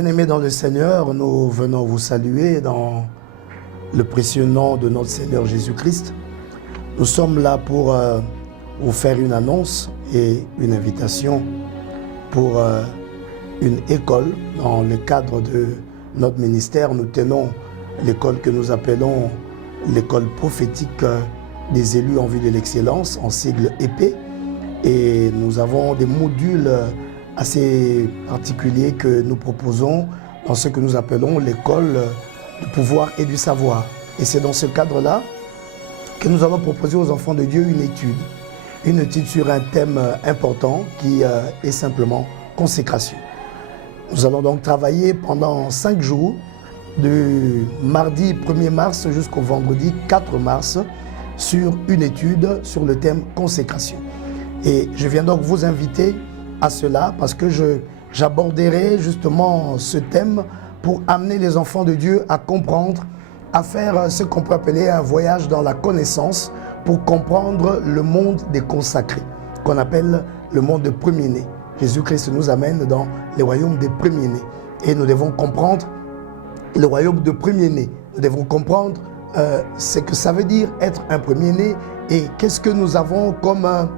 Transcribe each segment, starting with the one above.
Bien-aimés dans le Seigneur, nous venons vous saluer dans le précieux nom de notre Seigneur Jésus-Christ. Nous sommes là pour vous faire une annonce et une invitation pour une école. Dans le cadre de notre ministère, nous tenons l'école que nous appelons l'école prophétique des élus en vue de l'excellence, en sigle épée. Et nous avons des modules assez particuliers que nous proposons dans ce que nous appelons l'école du pouvoir et du savoir. Et c'est dans ce cadre-là que nous avons proposé aux enfants de Dieu une étude sur un thème important qui est simplement consécration. Nous allons donc travailler pendant 5 jours, du mardi 1er mars jusqu'au vendredi 4 mars, sur une étude sur le thème consécration. Et je viens donc vous inviter à cela parce que j'aborderai justement ce thème pour amener les enfants de Dieu à comprendre, à faire ce qu'on peut appeler un voyage dans la connaissance pour comprendre le monde des consacrés, qu'on appelle le monde des premiers-nés. Jésus-Christ nous amène dans les royaumes des premiers-nés et nous devons comprendre le royaume de premiers-nés. Nous devons comprendre ce que ça veut dire être un premier-né et qu'est-ce que nous avons comme un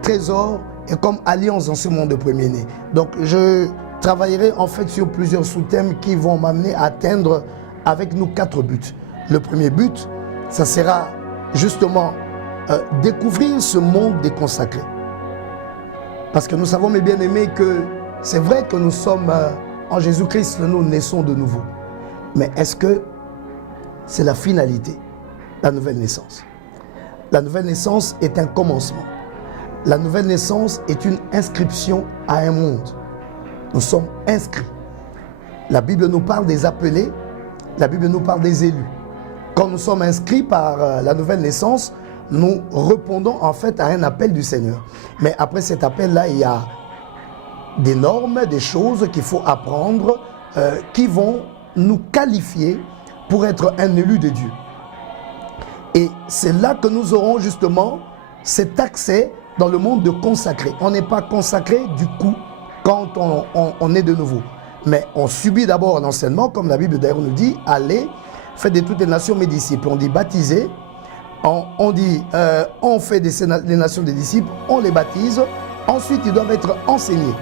trésor et comme alliance dans ce monde de premier-né. Donc je travaillerai en fait sur plusieurs sous-thèmes qui vont m'amener à atteindre avec nous 4 buts. Le premier but, ça sera justement découvrir ce monde des consacrés. Parce que nous savons, mes bien-aimés, que c'est vrai que nous sommes en Jésus-Christ, nous naissons de nouveau. Mais est-ce que c'est la finalité, la nouvelle naissance? La nouvelle naissance est un commencement. La nouvelle naissance est une inscription à un monde. Nous sommes inscrits. La Bible nous parle des appelés, la Bible nous parle des élus. Quand nous sommes inscrits par la nouvelle naissance, nous répondons en fait à un appel du Seigneur. Mais après cet appel-là, il y a des normes, des choses qu'il faut apprendre qui vont nous qualifier pour être un élu de Dieu. Et c'est là que nous aurons justement cet accès dans le monde de consacré. On n'est pas consacré du coup quand on est de nouveau. Mais on subit d'abord l'enseignement, comme la Bible d'ailleurs nous dit, allez, faites de toutes les nations mes disciples. On dit baptiser, on dit on fait des nations des disciples, on les baptise, ensuite ils doivent être enseignés.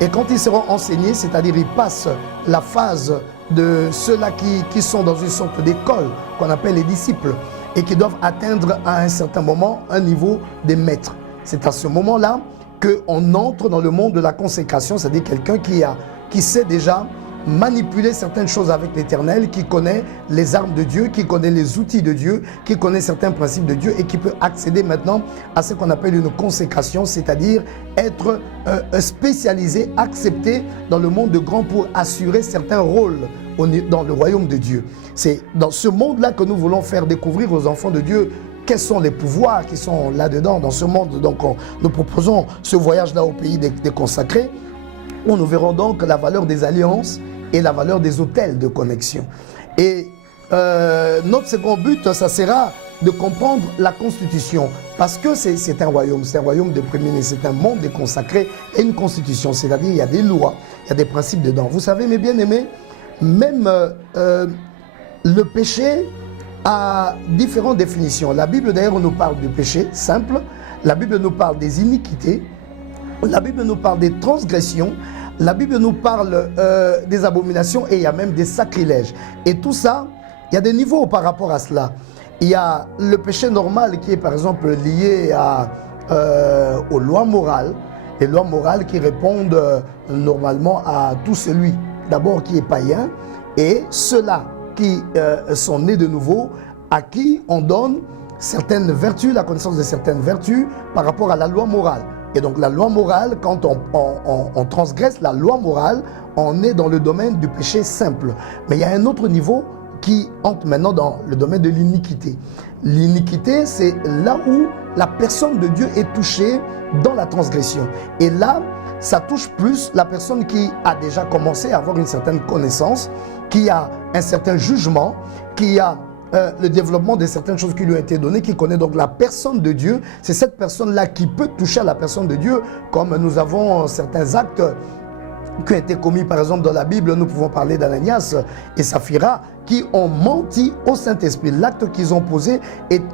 Et quand ils seront enseignés, c'est-à-dire ils passent la phase de ceux-là qui sont dans une sorte d'école qu'on appelle les disciples et qui doivent atteindre à un certain moment un niveau des maîtres. C'est à ce moment-là qu'on entre dans le monde de la consécration, c'est-à-dire quelqu'un qui sait déjà manipuler certaines choses avec l'Éternel, qui connaît les armes de Dieu, qui connaît les outils de Dieu, qui connaît certains principes de Dieu et qui peut accéder maintenant à ce qu'on appelle une consécration, c'est-à-dire être spécialisé, accepté dans le monde de grand pour assurer certains rôles dans le royaume de Dieu. C'est dans ce monde-là que nous voulons faire découvrir aux enfants de Dieu quels sont les pouvoirs qui sont là-dedans, dans ce monde. Donc nous proposons ce voyage-là au pays des consacrés, où nous verrons donc la valeur des alliances et la valeur des hôtels de connexion. Et notre second but, ça sera de comprendre la constitution, parce que c'est un royaume de premier-né, c'est un monde des consacrés et une constitution, c'est-à-dire il y a des lois, il y a des principes dedans. Vous savez, mes bien-aimés, même le péché a différentes définitions. La Bible d'ailleurs nous parle du péché simple, la Bible nous parle des iniquités, la Bible nous parle des transgressions, la Bible nous parle des abominations et il y a même des sacrilèges. Et tout ça, il y a des niveaux par rapport à cela. Il y a le péché normal qui est par exemple lié aux lois morales. Les lois morales qui répondent normalement à tout celui d'abord qui est païen et ceux-là qui sont nés de nouveau, à qui on donne certaines vertus, la connaissance de certaines vertus par rapport à la loi morale. Et donc la loi morale, quand on transgresse la loi morale, on est dans le domaine du péché simple. Mais il y a un autre niveau qui entre maintenant dans le domaine de l'iniquité. L'iniquité, c'est là où la personne de Dieu est touchée dans la transgression. Et là, ça touche plus la personne qui a déjà commencé à avoir une certaine connaissance, qui a un certain jugement, qui a le développement de certaines choses qui lui ont été données, qui connaît donc la personne de Dieu. C'est cette personne-là qui peut toucher à la personne de Dieu, comme nous avons certains actes qui ont été commis par exemple dans la Bible, nous pouvons parler d'Ananias et Saphira qui ont menti au Saint-Esprit. L'acte qu'ils ont posé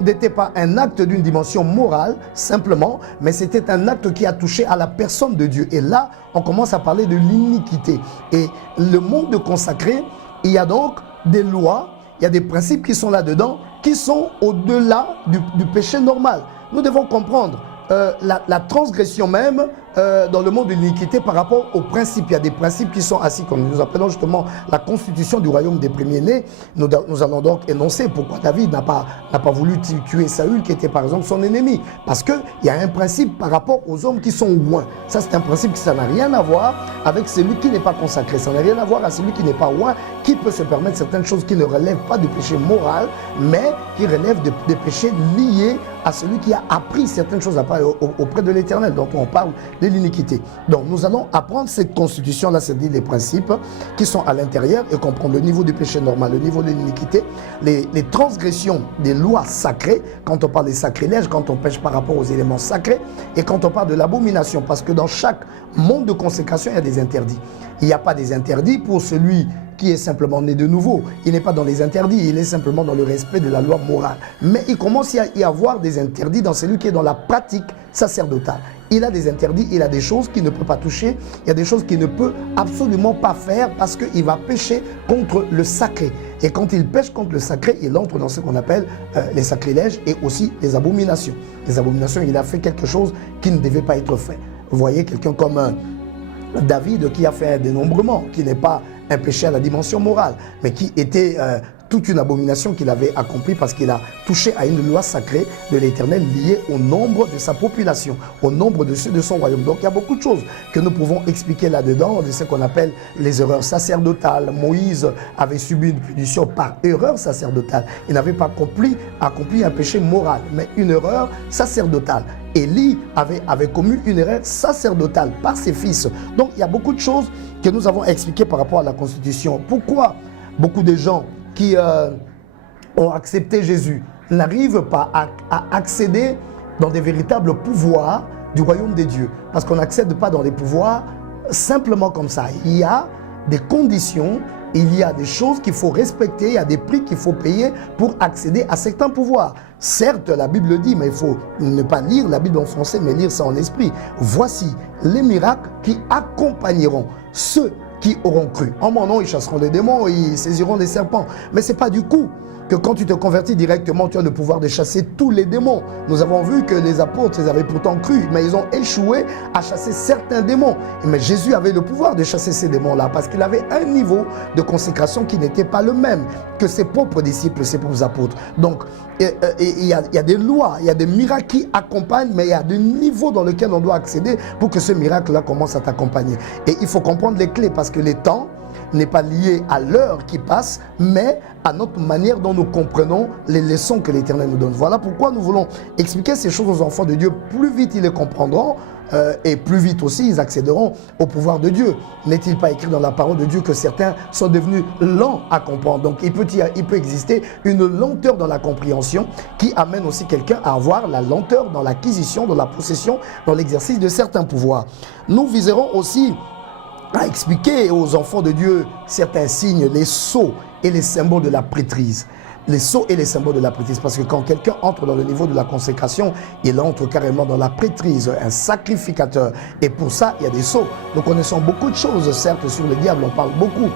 n'était pas un acte d'une dimension morale simplement, mais c'était un acte qui a touché à la personne de Dieu. Et là, on commence à parler de l'iniquité. Et le monde consacré, il y a donc des lois, il y a des principes qui sont là-dedans, qui sont au-delà du péché normal. Nous devons comprendre la transgression même dans le monde de l'iniquité par rapport aux principes. Il y a des principes qui sont assis, comme nous appelons justement la constitution du royaume des premiers-nés. Nous allons donc énoncer pourquoi David n'a pas voulu tuer Saül, qui était par exemple son ennemi. Parce qu'il y a un principe par rapport aux hommes qui sont loin. Ça, c'est un principe qui n'a rien à voir avec celui qui n'est pas consacré. Ça n'a rien à voir avec celui qui n'est pas loin, qui peut se permettre certaines choses qui ne relèvent pas du péché moral, mais qui relèvent des péchés liés à celui qui a appris certaines choses auprès de l'Éternel, dont on parle de l'iniquité. Donc nous allons apprendre cette constitution-là, c'est-à-dire les principes qui sont à l'intérieur et comprendre le niveau du péché normal, le niveau de l'iniquité, les transgressions des lois sacrées, quand on parle des sacrilèges, quand on pêche par rapport aux éléments sacrés, et quand on parle de l'abomination, parce que dans chaque monde de consécration, il y a des interdits. Il n'y a pas des interdits pour celui qui est simplement né de nouveau. Il n'est pas dans les interdits, il est simplement dans le respect de la loi morale. Mais il commence à y avoir des interdits dans celui qui est dans la pratique sacerdotale. Il a des interdits, il a des choses qu'il ne peut pas toucher, il y a des choses qu'il ne peut absolument pas faire parce qu'il va pécher contre le sacré. Et quand il pêche contre le sacré, il entre dans ce qu'on appelle les sacrilèges et aussi les abominations. Les abominations, il a fait quelque chose qui ne devait pas être fait. Vous voyez quelqu'un comme David qui a fait un dénombrement, qui n'est pas un péché à la dimension morale, mais qui était toute une abomination qu'il avait accomplie parce qu'il a touché à une loi sacrée de l'Éternel liée au nombre de sa population, au nombre de ceux de son royaume. Donc il y a beaucoup de choses que nous pouvons expliquer là-dedans, de ce qu'on appelle les erreurs sacerdotales. Moïse avait subi une punition par erreur sacerdotale. Il n'avait pas accompli un péché moral, mais une erreur sacerdotale. Élie avait commis une erreur sacerdotale par ses fils. Donc il y a beaucoup de choses que nous avons expliquées par rapport à la Constitution. Pourquoi beaucoup de gens qui ont accepté Jésus n'arrivent pas à accéder dans des véritables pouvoirs du royaume des dieux? Parce qu'on n'accède pas dans des pouvoirs simplement comme ça. Il y a des conditions, il y a des choses qu'il faut respecter, il y a des prix qu'il faut payer pour accéder à certains pouvoirs. Certes, la Bible le dit, mais il faut ne pas lire la Bible en français, mais lire ça en esprit. Voici les miracles qui accompagneront ceux qui auront cru. En mon nom, ils chasseront les démons, ils saisiront les serpents. Mais ce n'est pas du coup que quand tu te convertis directement, tu as le pouvoir de chasser tous les démons. Nous avons vu que les apôtres, ils avaient pourtant cru, mais ils ont échoué à chasser certains démons. Mais Jésus avait le pouvoir de chasser ces démons-là parce qu'il avait un niveau de consécration qui n'était pas le même que ses propres disciples, ses propres apôtres. Donc, il y a des lois, il y a des miracles qui accompagnent, mais il y a des niveaux dans lesquels on doit accéder pour que ce miracle-là commence à t'accompagner. Et il faut comprendre les clés parce que les temps n'est pas lié à l'heure qui passe, mais à notre manière dont nous comprenons les leçons que l'Éternel nous donne. Voilà pourquoi nous voulons expliquer ces choses aux enfants de Dieu. Plus vite ils les comprendront, et plus vite aussi ils accéderont au pouvoir de Dieu. N'est-il pas écrit dans la parole de Dieu que certains sont devenus lents à comprendre? Donc il peut exister une lenteur dans la compréhension qui amène aussi quelqu'un à avoir la lenteur dans l'acquisition, dans la possession, dans l'exercice de certains pouvoirs. Nous viserons aussi à expliquer aux enfants de Dieu certains signes, les sceaux et les symboles de la prêtrise. Les sceaux et les symboles de la prêtrise. Parce que quand quelqu'un entre dans le niveau de la consécration, il entre carrément dans la prêtrise, un sacrificateur. Et pour ça, il y a des sceaux. Nous connaissons beaucoup de choses, certes, sur le diable, on parle beaucoup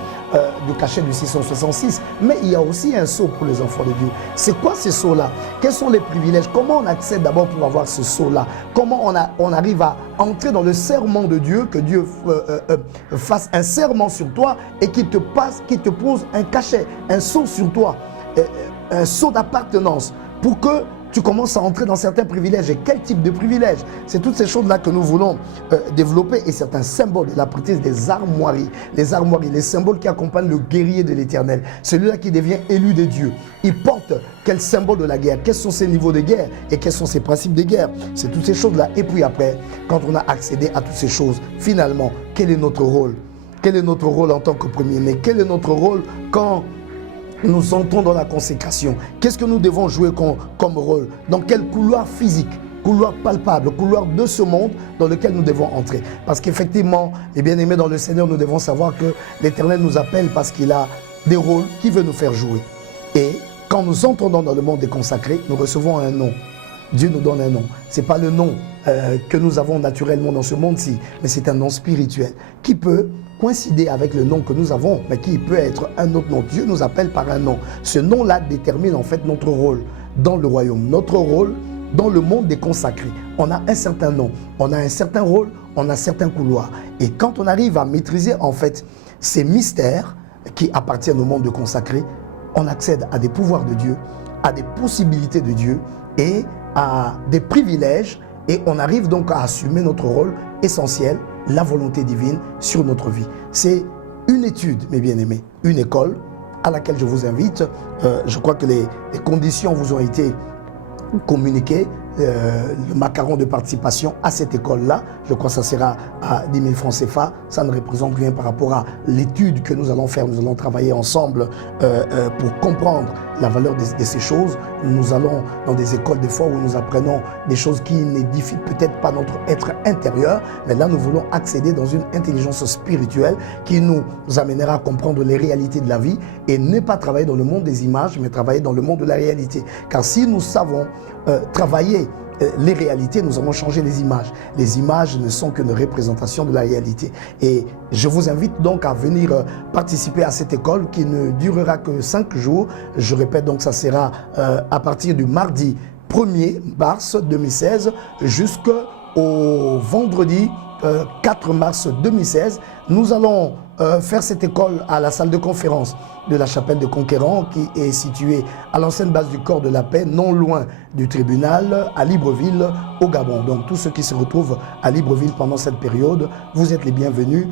du cachet du 666, mais il y a aussi un sceau pour les enfants de Dieu. C'est quoi ces sceaux-là? Quels sont les privilèges? Comment on accède d'abord pour avoir ce sceau-là? Comment on arrive à entrer dans le serment de Dieu, que Dieu fasse un serment sur toi et qu'il te pose un cachet, un sceau sur toi, un sceau d'appartenance pour que tu commences à entrer dans certains privilèges. Et quel type de privilèges? C'est toutes ces choses-là que nous voulons développer, et certains symboles de la prêtrise, des armoiries. Les armoiries, les symboles qui accompagnent le guerrier de l'Éternel, celui-là qui devient élu de Dieu. Il porte quel symbole de la guerre? Quels sont ses niveaux de guerre et quels sont ses principes de guerre? C'est toutes ces choses-là. Et puis après, quand on a accédé à toutes ces choses, finalement, quel est notre rôle? Quel est notre rôle en tant que premier-né? Quel est notre rôle quand nous entrons dans la consécration? Qu'est-ce que nous devons jouer comme rôle? Dans quel couloir physique couloir palpable, couloir de ce monde dans lequel nous devons entrer. Parce qu'effectivement, les bien-aimés dans le Seigneur, nous devons savoir que l'Éternel nous appelle parce qu'il a des rôles qu'il veut nous faire jouer. Et quand nous entrons dans le monde des consacrés, nous recevons un nom. Dieu nous donne un nom. Ce n'est pas le nom que nous avons naturellement dans ce monde-ci, mais c'est un nom spirituel qui peut coïncider avec le nom que nous avons, mais qui peut être un autre nom. Dieu nous appelle par un nom. Ce nom-là détermine en fait notre rôle dans le royaume, notre rôle dans le monde des consacrés. On a un certain nom, on a un certain rôle, on a certains couloirs. Et quand on arrive à maîtriser en fait ces mystères qui appartiennent au monde de consacrés, on accède à des pouvoirs de Dieu, à des possibilités de Dieu et à des privilèges, et on arrive donc à assumer notre rôle essentiel, la volonté divine sur notre vie. C'est une étude, mes bien-aimés, une école à laquelle je vous invite. Je crois que les conditions vous ont été communiquées. Le macaron de participation à cette école-là, je crois que ça sera à 10 000 francs CFA. Ça ne représente rien par rapport à l'étude que nous allons faire. Nous allons travailler ensemble pour comprendre la valeur de ces choses. Nous allons dans des écoles des fois où nous apprenons des choses qui n'édifient peut-être pas notre être intérieur, mais là nous voulons accéder dans une intelligence spirituelle qui nous amènera à comprendre les réalités de la vie et ne pas travailler dans le monde des images, mais travailler dans le monde de la réalité. Car si nous savons travailler les réalités, nous allons changer les images. Les images ne sont qu'une représentation de la réalité. Et je vous invite donc à venir participer à cette école qui ne durera que 5 jours. Je répète, donc ça sera à partir du mardi 1er mars 2016 jusqu'au vendredi 4 mars 2016. Nous allons faire cette école à la salle de conférence de la chapelle de Conquérant qui est située à l'ancienne base du corps de la paix, non loin du tribunal, à Libreville, au Gabon. Donc tous ceux qui se retrouvent à Libreville pendant cette période, vous êtes les bienvenus.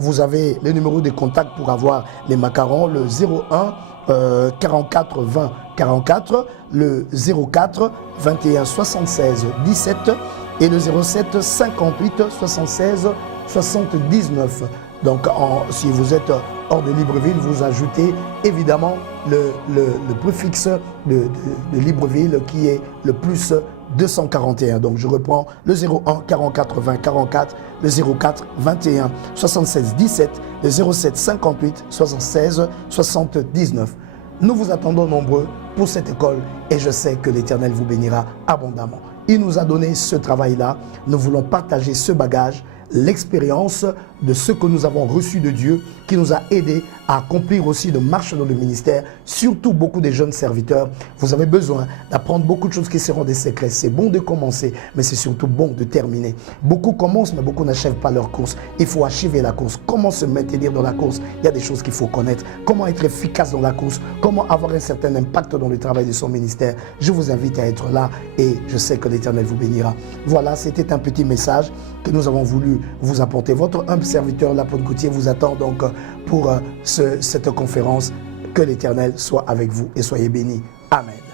Vous avez les numéros de contact pour avoir les macarons, le 01 44 20 44, le 04 21 76 17 et le 07 58 76 79. Donc si vous êtes hors de Libreville, vous ajoutez évidemment le préfixe de Libreville qui est le plus 241. Donc je reprends le 01 44 20 44, le 04 21 76 17, le 07 58 76 79. Nous vous attendons nombreux pour cette école et je sais que l'Éternel vous bénira abondamment. Il nous a donné ce travail-là. Nous voulons partager ce bagage, l'expérience de ce que nous avons reçu de Dieu qui nous a aidés à accomplir aussi de marche dans le ministère, surtout beaucoup de jeunes serviteurs. Vous avez besoin d'apprendre beaucoup de choses qui seront des secrets. C'est bon de commencer, mais c'est surtout bon de terminer. Beaucoup commencent, mais beaucoup n'achèvent pas leur course. Il faut achever la course. Comment se maintenir dans la course? Il y a des choses qu'il faut connaître. Comment être efficace dans la course? Comment avoir un certain impact dans le travail de son ministère? Je vous invite à être là et je sais que l'Éternel vous bénira. Voilà, c'était un petit message que nous avons voulu vous apporter. Votre humble serviteur, l'apôtre Gauthier, vous attend donc pour cette conférence. Que l'Éternel soit avec vous et soyez bénis. Amen.